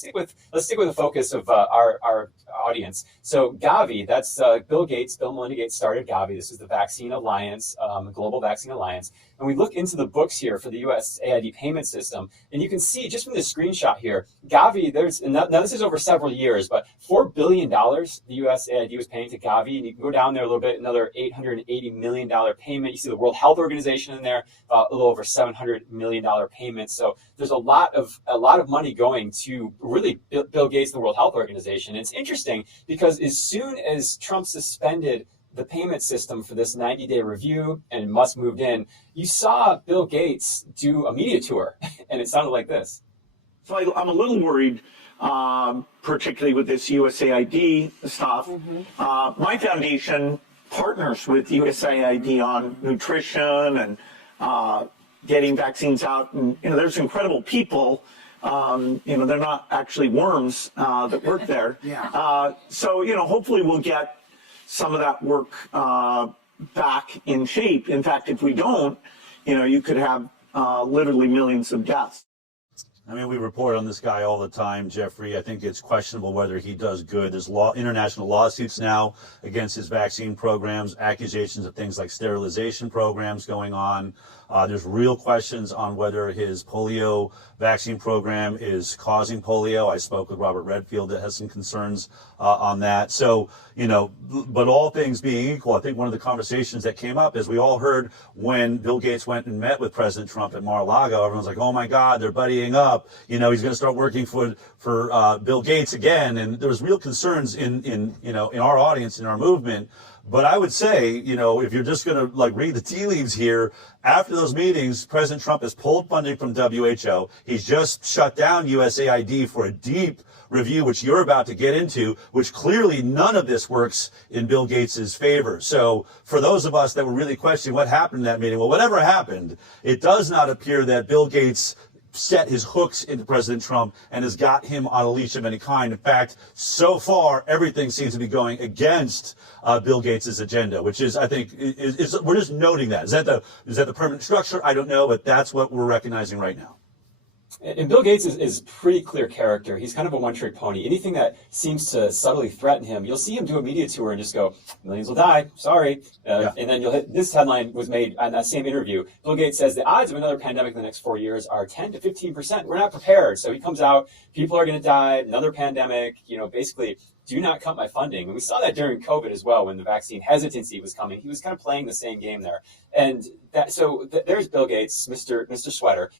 stick with the focus of our audience. So Gavi, that's Bill and Melinda Gates started Gavi. This is the Vaccine Alliance, Global Vaccine Alliance. And we look into the books here for the USAID payment system, and you can see just from this screenshot here, Gavi, now this is over several years, but $4 billion the USAID was paying to Gavi, and you can go down there a little bit, another $880 million payment. You see the World Health Organization in there, a little over $700 million payment. So there's a lot of money going to really Bill Gates, the World Health Organization. And it's interesting because as soon as Trump suspended the payment system for this 90-day review and Musk moved in, you saw Bill Gates do a media tour, and it sounded like this. So I'm a little worried, particularly with this USAID stuff. My foundation partners with USAID on nutrition and getting vaccines out. And, there's incredible people. They're not actually worms that work there. So, hopefully we'll get some of that work back in shape. In fact, if we don't, you could have literally millions of deaths. I mean, we report on this guy all the time, Jeffrey. I think it's questionable whether he does good. There's international lawsuits now against his vaccine programs, accusations of things like sterilization programs going on. There's real questions on whether his polio vaccine program is causing polio. I spoke with Robert Redfield that has some concerns on that. So, but all things being equal, I think one of the conversations that came up is we all heard when Bill Gates went and met with President Trump at Mar-a-Lago, everyone's like, oh my God, they're buddying up. He's going to start working for Bill Gates again. And there was real concerns in our audience, in our movement. But I would say, if you're just going to read the tea leaves here, after those meetings, President Trump has pulled funding from WHO. He's just shut down USAID for a deep review, which you're about to get into, which clearly none of this works in Bill Gates' favor. So for those of us that were really questioning what happened in that meeting, well, whatever happened, it does not appear that Bill Gates set his hooks into President Trump and has got him on a leash of any kind. In fact, so far, everything seems to be going against Bill Gates' agenda, which is, I think, we're just noting that. Is that the permanent structure? I don't know, but that's what we're recognizing right now. And Bill Gates is pretty clear character. He's kind of a one-trick pony. Anything that seems to subtly threaten him, you'll see him do a media tour and just go, millions will die, sorry. And then this headline was made on that same interview. Bill Gates says the odds of another pandemic in the next 4 years are 10 to 15%. We're not prepared. So he comes out, people are going to die, another pandemic, basically, do not cut my funding. And we saw that during COVID as well, when the vaccine hesitancy was coming. He was kind of playing the same game there. And there's Bill Gates, Mr. Sweater.